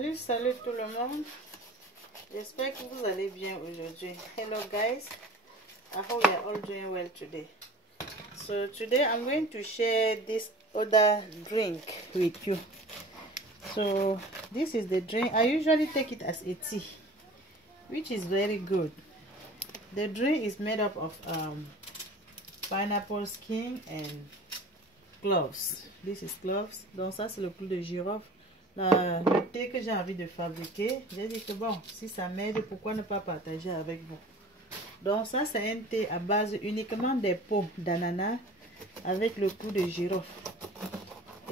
Salut tout le monde, j'espère que vous allez bien aujourd'hui. Hello guys, I hope you are all doing well today. So today I'm going to share this other drink with you. So this is the drink. I usually take it as a tea, which is very good. The drink is made up of pineapple skin and cloves. This is cloves. Donc ça c'est le clou de girofle. Le thé que j'ai envie de fabriquer, j'ai dit que bon, si ça m'aide, pourquoi ne pas partager avec vous. Donc ça c'est un thé à base uniquement des peaux d'ananas avec le clou de girofle.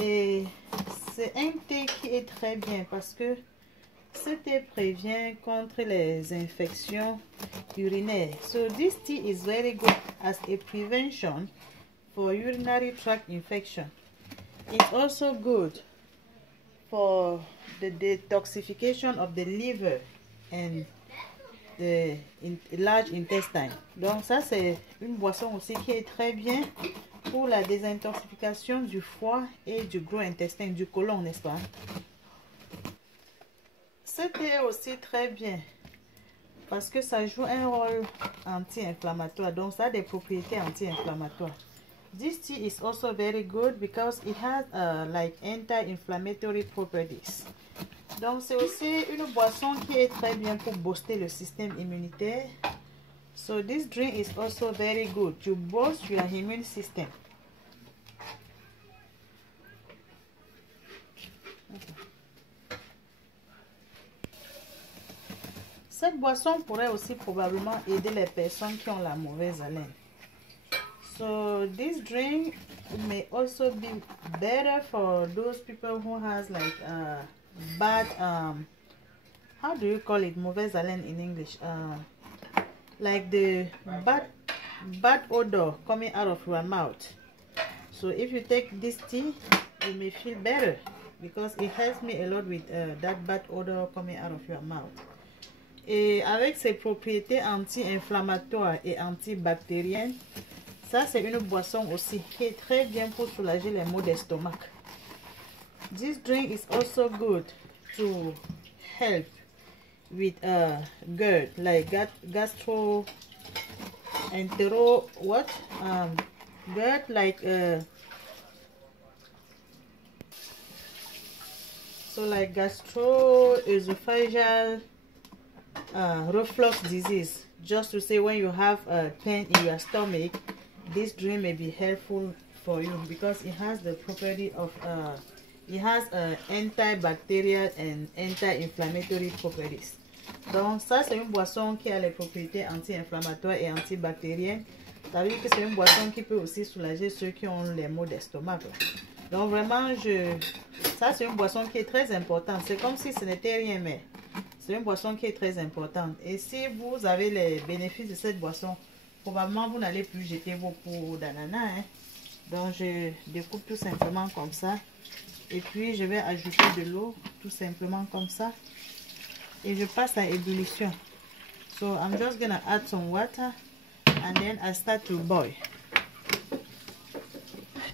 Et c'est un thé qui est très bien parce que ce thé prévient contre les infections urinaires. So this tea is very good as a prevention for urinary tract infection. It's also good for the detoxification of the liver and the large intestine. Donc ça c'est une boisson aussi qui est très bien pour la désintoxication du foie et du gros intestin, du côlon, n'est-ce pas? Ce thé est aussi très bien parce que ça joue un rôle anti-inflammatoire, donc ça a des propriétés anti-inflammatoires. This tea is also very good because it has like anti-inflammatory properties. Donc c'est aussi une boisson qui est très bien pour booster le système immunitaire. So this drink is also very good to boost your immune system. Cette boisson pourrait aussi probablement aider les personnes qui ont la mauvaise haleine. So this drink may also be better for those people who has like bad how do you call it, mauvaise haleine in English, like the bad odor coming out of your mouth. So if you take this tea, you may feel better because it helps me a lot with that bad odor coming out of your mouth. Et avec ses propriétés anti-inflammatoires et antibactériennes, ça c'est une boisson aussi qui est très bien pour soulager les maux d'estomac. This drink is also good to help with GERD, like GERD, like so like gastroesophageal reflux disease. Just to say, when you have pain in your stomach, this drink may be helpful for you because it has the property of it has antibacterial and anti-inflammatory properties. Donc ça c'est une boisson qui a les propriétés anti-inflammatoires et antibactériennes. Ça veut dire que c'est une boisson qui peut aussi soulager ceux qui ont les maux d'estomac. Donc vraiment ça c'est une boisson qui est très importante. C'est comme si ce n'était rien, mais c'est une boisson qui est très importante. Et si vous avez les bénéfices de cette boisson, probablement vous n'allez plus jeter vos peaux d'ananas, hein. Donc je découpe tout simplement comme ça. Et puis je vais ajouter de l'eau tout simplement comme ça. Et je passe à ébullition. So I'm just gonna add some water and then I start to boil.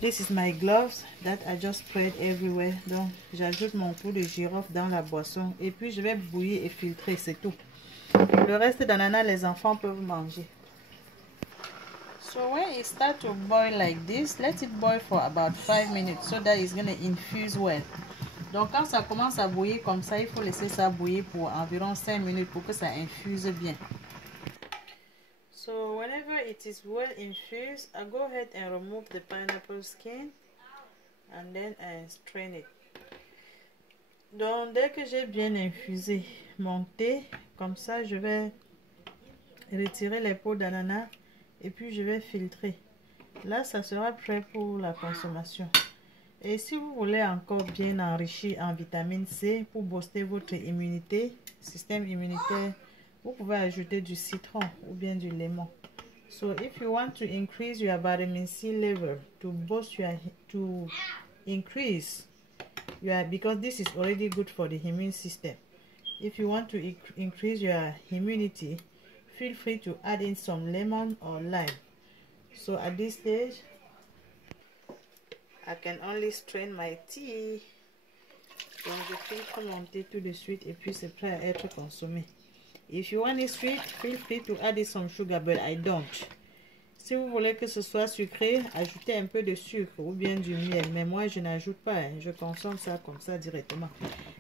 This is my gloves that I just spread everywhere. Donc j'ajoute mon clou de girofle dans la boisson. Et puis je vais bouillir et filtrer, c'est tout. Le reste d'ananas, les enfants peuvent manger. So when it starts to boil like this, let it boil for about 5 minutes so that it's going to infuse well. Donc quand ça commence à bouillir comme ça, il faut laisser ça bouillir pour environ 5 minutes pour que ça infuse bien. So whenever it is well infused, I go ahead and remove the pineapple skin and then I strain it. Donc dès que j'ai bien infusé mon thé, comme ça je vais retirer les peaux d'ananas et puis je vais filtrer. Là ça sera prêt pour la consommation. Et si vous voulez encore bien enrichir en vitamine C pour booster votre immunité, système immunitaire, vous pouvez ajouter du citron ou bien du lemon. So if you want to increase your vitamin C level to boost because this is already good for the immune system. If you want to increase your immunity, feel free to add in some lemon or lime. So at this stage, I can only strain my tea Donc je filtre monter tout de suite et puis c'est prêt à être consommé. If you want it sweet, feel free to add some sugar, but I don't. Si vous voulez que ce soit sucré, ajoutez un peu de sucre ou bien du miel. Mais moi, je n'ajoute pas. Hein. Je consomme ça comme ça directement.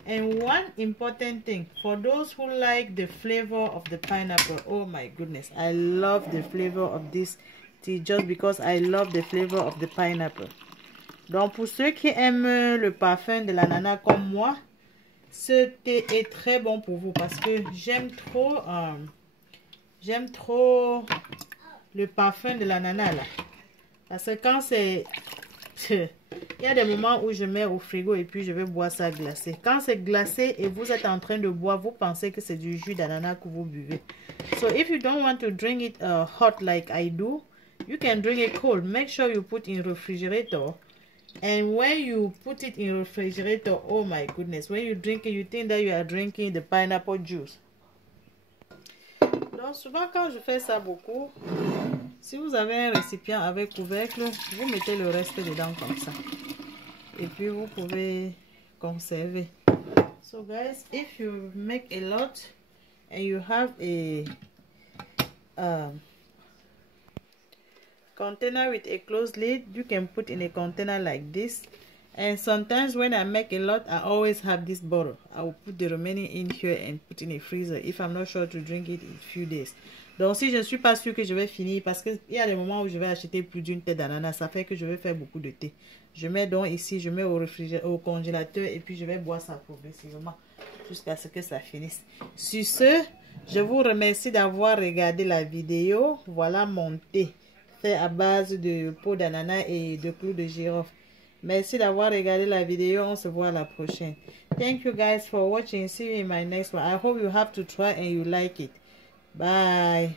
And one important thing, for those who like the flavor of the pineapple, oh my goodness, I love the flavor of this tea just because I love the flavor of the pineapple. Donc, pour ceux qui aiment le parfum de l'ananas comme moi, ce thé est très bon pour vous parce que j'aime trop le parfum de l'ananas là. Parce que quand c'est... Il y a des moments où je mets au frigo et puis je vais boire ça glacé. Quand c'est glacé et vous êtes en train de boire, vous pensez que c'est du jus d'ananas que vous buvez. So if you don't want to drink it hot like I do, you can drink it cold. Make sure you put in refrigerator. And when you put it in refrigerator, oh my goodness, when you drink it, you think that you are drinking the pineapple juice. Donc souvent quand je fais ça beaucoup, si vous avez un récipient avec couvercle, vous mettez le reste dedans comme ça. Et puis vous pouvez conserver. So guys, if you make a lot and you have a container with a closed lid, you can put in a container like this. And sometimes when I make a lot, I always have this bottle. I will put the remaining in here and put in a freezer if I'm not sure to drink it in a few days. Donc si je ne suis pas sûre que je vais finir, parce qu'il y a des moments où je vais acheter plus d'une tête d'ananas, ça fait que je vais faire beaucoup de thé. Je mets donc ici, je mets au congélateur et puis je vais boire ça progressivement jusqu'à ce que ça finisse. Sur ce, je vous remercie d'avoir regardé la vidéo. Voilà mon thé fait à base de peau d'ananas et de clous de girofle. Merci d'avoir regardé la vidéo. On se voit à la prochaine. Thank you guys for watching. See you in my next one. I hope you have to try and you like it. Bye.